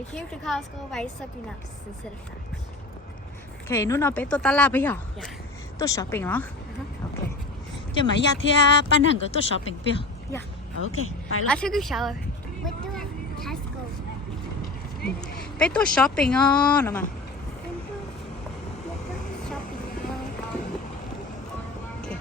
We came to Costco buy something else instead of snacks. Okay, nó bé tôi ta la bây giờ. Yeah. Tôi shopping đó. Okay. Chứ mà giờ thì bán hàng của tôi shopping bây giờ. Yeah. Okay, bye I luôn. took a shower. We're doing Costco. Bé tôi shopping đó, nó mà. Shopping. Okay.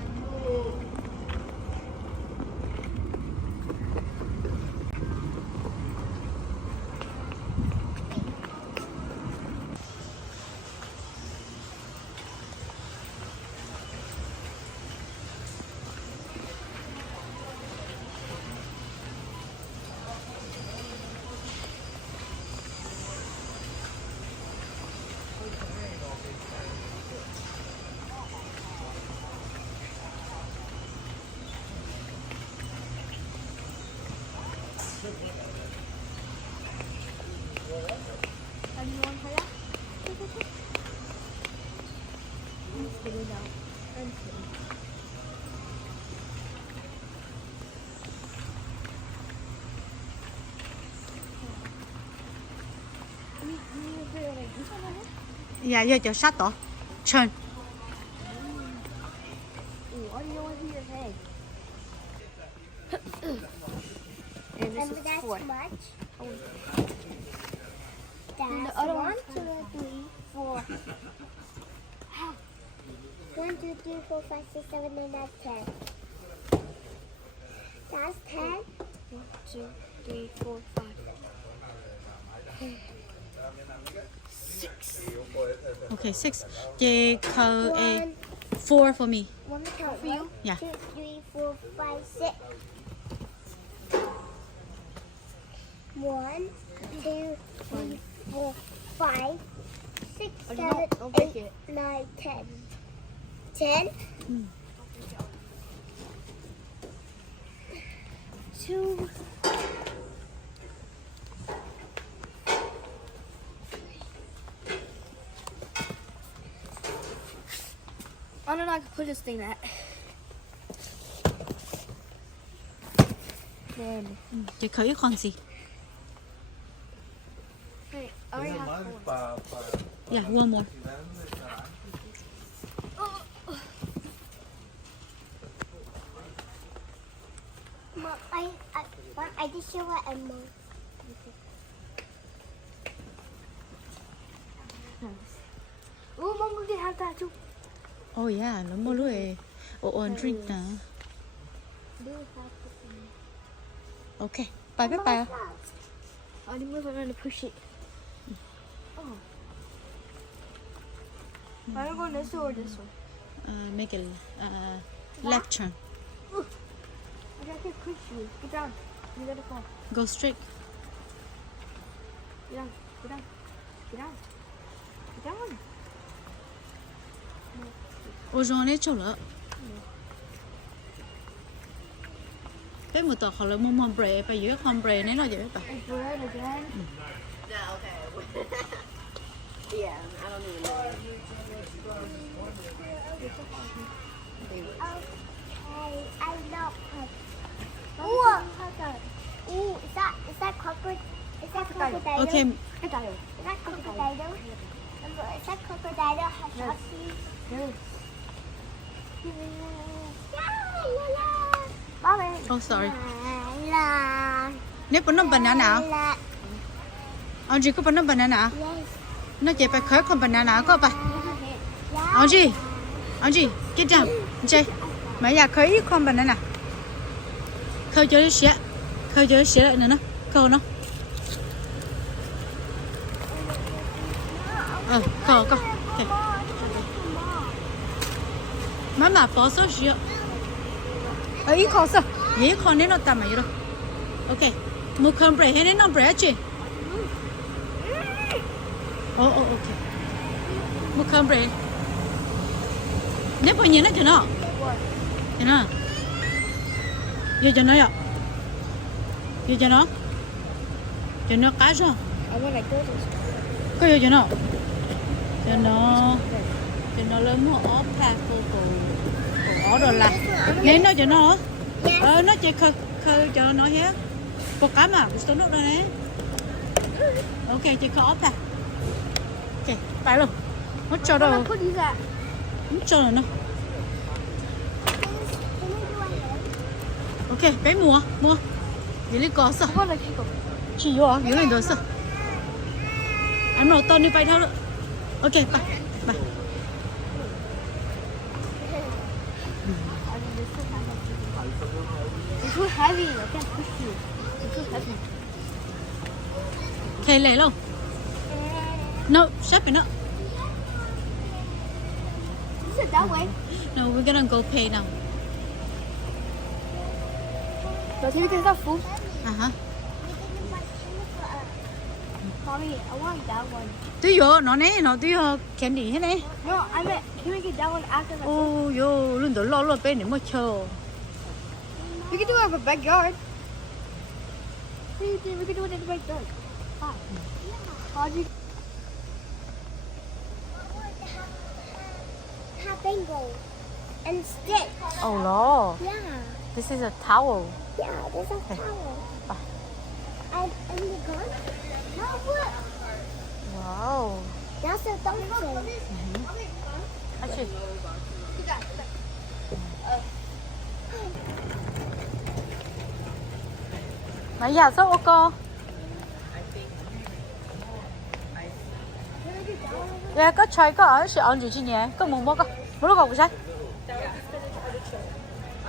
And you want to try that? I'm kidding now. I'm kidding. You put it like this one on it? Dạ, giờ cho sát tổ. Chân. Ooh, I don't know what your head. And this And is that's 4. much. And the That's other 1, one? 2, 3, 4. 1, 2, 3, 4, 5, 6, 7, 8, 9, 10. That's 10. 1, 2, 3, 4, 5. 6. Okay, 6. J call a 1, 4 for me. One more count. For you? 1, Yeah. 2, 3, 4, 5, 6. 1, 2, 3, 4, 5, 6, Oh, 7, no, don't break 8, it. 9, 10. 10. 2. I don't know I can put this thing that. Then, Chị khởi con gì? wait, I already have 4. Yeah, one more. Mom, I just show what I'm on. Oh, Mom, we can have that too. Oh yeah, nó mua luôn. Oh, drink nè. Do have to. Okay, bye bye bye. I didn't move around to push it. Oh. Are you going this way or this way? Make it left turn. Okay, I can push you. Get down. You gotta fall. Go straight. Get down. Get down. Get down. Get down. Ô rồi này chỗ lỡ. Cái một tờ họ là mua mòn bre, bây giờ không bre này nó dễ bà. And bread again. Yeah, okay. Yeah, I don't even know. Okay, I love it. Ooh, ooh, is that crocodile? Is that crocodile? Okay, Get down. Is that crocodile? Is that crocodile have Yes. shots? Yes. Mommy. oh sorry. La. Nếu có nấm banana, La. anh chị có nấm banana? Yes. Nó chỉ phải khởi con banana có bà. Yeah. Anh chị, get down, chị. Mày ya khởi con banana. Khởi cho nó xé lại nữa, khởi nó. Khởi. Okay. Mama, bỏ số xíu. Ý khó sao? Ý khó nên nó tầm mày rồi. Okay. Một con bre hay nên nó bre chị? Okay. Một con bre. Nếu bao nhiêu nó cho nó? Cho nó. Vô cho nó ạ. Vô cho nó. Cho nó cá rồi. I want like this. Có vô cho nó. Cho nó lớn mua ốp pha cô rồi là nên nó cho nó nó chỉ khơi cho nó hết có cá mà cái số nước đó nè Ok, chị khó ta. Ok, bye luôn. Mất cho đâu. Mama, put these at. Mất cho rồi nó. Ok, bé mua. Vậy lấy có sao? What like you go? Chị vô à? Vô lên đó sao? Anh nói tao đi bay theo nữa. Ok, bye. Bye. It's too heavy. I can't push you. It's too heavy. Ok, lấy luôn. No, shut it up. Is it that way? No, we're gonna go pay now. But here is that food. Uh-huh. Mommy, I want that one. Tuy vô, nó nè, nó tuy vô candy hết nè. No, I meant, can we get that one after the food? Ô, vô, luôn đó lo luôn bên để mà chờ. We can do it in the backyard. We can do it in the backyard. Hi. How'd you? Have bingo and stick. Oh, no. Yeah. This is a towel. Yeah, there's a towel. And the gun? No, look. Wow. That's a dolphin. Actually. Nãy giờ số ô cô. Dạ, có chơi có ở sự ăn gì chứ nhỉ? Có muốn mua có? Muốn lúc học sao? I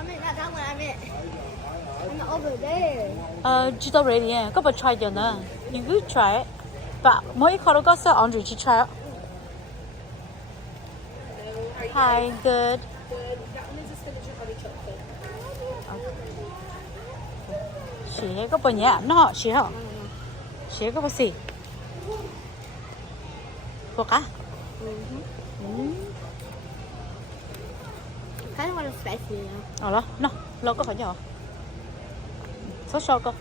mean, not that one. I meant. I'm over there. Chị đâu ready à? Có bà try được nè. You good try it. But mỗi khó có sự ăn gì chứ try it. Hi, good. Chị có bao nhiêu? Nó chị hả? Chị có bao gì? Có cả? Kind of want it spicy now. Ờ đó, nó, lo có phải nhỏ. Sốt sốt cơ.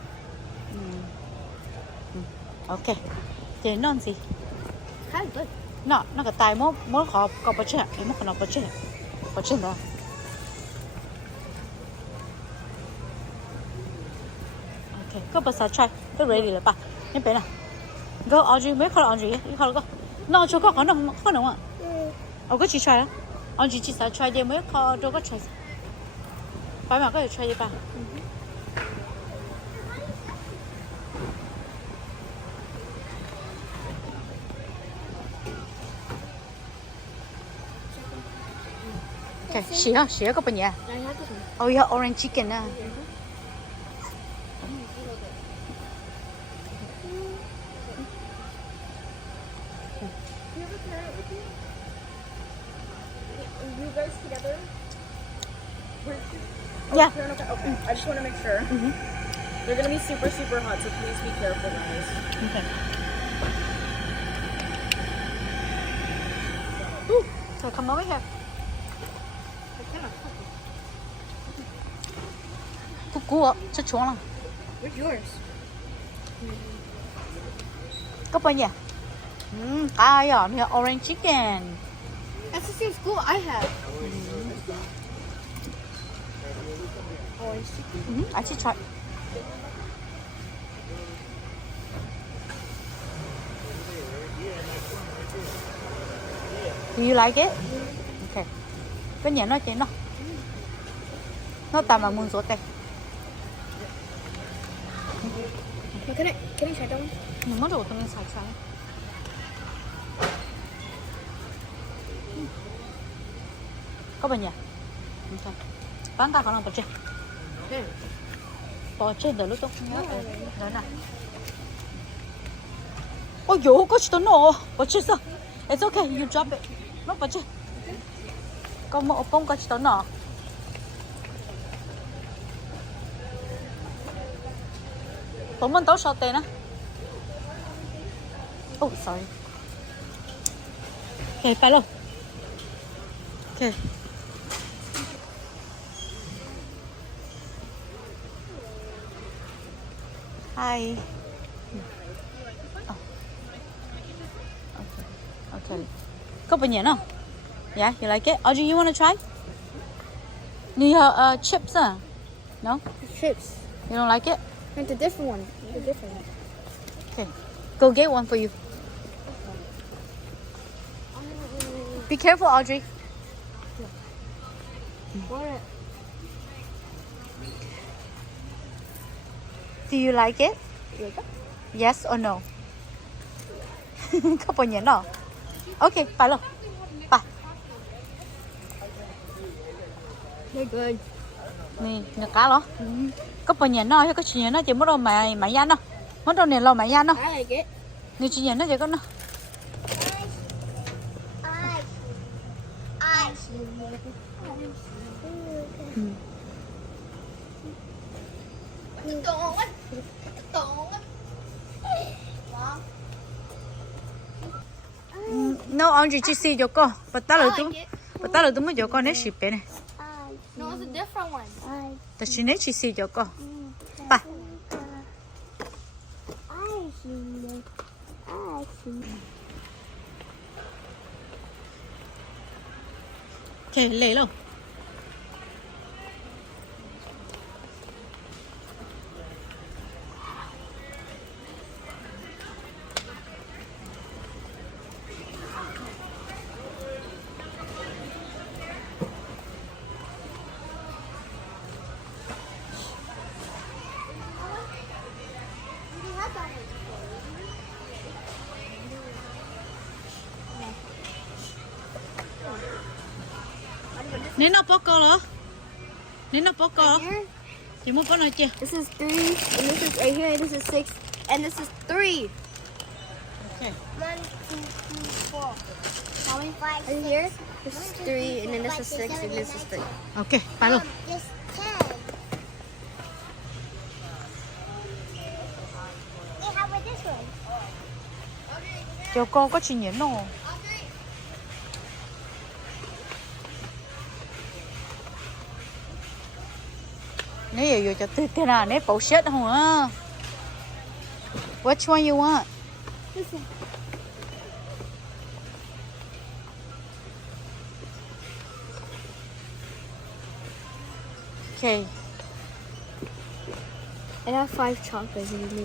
Ok. Chị non gì? Kind of good. Nó cái tay mỗi khó có bớt chết, em không bớt chết. Bớt chết đó. Ok, có bớt sao try. Có ready rồi ba. Em bé nào. Go Audrey mấy khó Audrey, đi khó go. Nó cho có nó khó nữa. Có chị try đó. Audrey chị sao try đi mấy khó cho có try. Phải mà có thể try đi ba. Okay, she có bao nhiêu? I have this one. Oh, yeah, orange chicken à. You guys together? Yeah. Okay. I just want to make sure. They're gonna be super, super hot, so please be careful, guys. Okay. So come over here. Cua, chắc chắn là. Where's yours? Có bao nhiêu? Cái à, này orange chicken. That's the same school I have. Orange chicken. I should try. Do you like it? Okay. Cái nhà nó chị nó tạm là muốn rốt đây. Can I try that one? Nhưng mà rồi tôi nên xài xài. Có bao nhiêu? Okay. Bán ta khả năng bỏ trên. Bỏ trên để lúc tốt nhớ. Đấy nè. Ôi dồi, có gì đó nổ. Bỏ trên sao? It's okay, you drop it. Nó bỏ trên. Có một bông có gì đó nổ. Bông mình tấu sao tên á. Oh, sorry. Okay, phải luôn. Okay. Hi. Oh. Okay. Có bao nhiêu nào? Yeah, you like it? Audrey, you want to try? You chips, No? Chips. You don't like it? It's a different one. It's a different one. Okay. Go get one for you. Be careful, Audrey. What? Do you like it? Yes or no? Có bao nhiêu nó? Okay, phải luôn. Phải. They're good. Nè, nhặt cá lo. Có bao nhiêu nó? Có chuyện nó chỉ muốn đâu mà gian đâu. Muốn đâu nè lo mà gian đâu. I like it. Nè chuyện nó chỉ có nó. No, Audrey chỉ xì cho con. Bắt ta là tôi mới cho con nấy xịt bé này. No, it's a different one. Ta chỉ nấy chỉ xì cho con. Ba. Okay, lấy luôn. Nên nó bóc co rồi. Nên nó bóc co. Chị muốn có nói chưa? This is 3, and this is right here, and this is 6, and this is 3. Okay. 1, 2, 3, 4. How many 5? And here, this is 3, and then this is 6, and this is 3. Okay, phải luôn. This 10. Hey, how about this one? Cho con có chuyện nhỉ nó. Nếu giờ cho tư thế nào nếu bullshit không á. Which one you want? This one. Okay. I have 5 chocolates in me.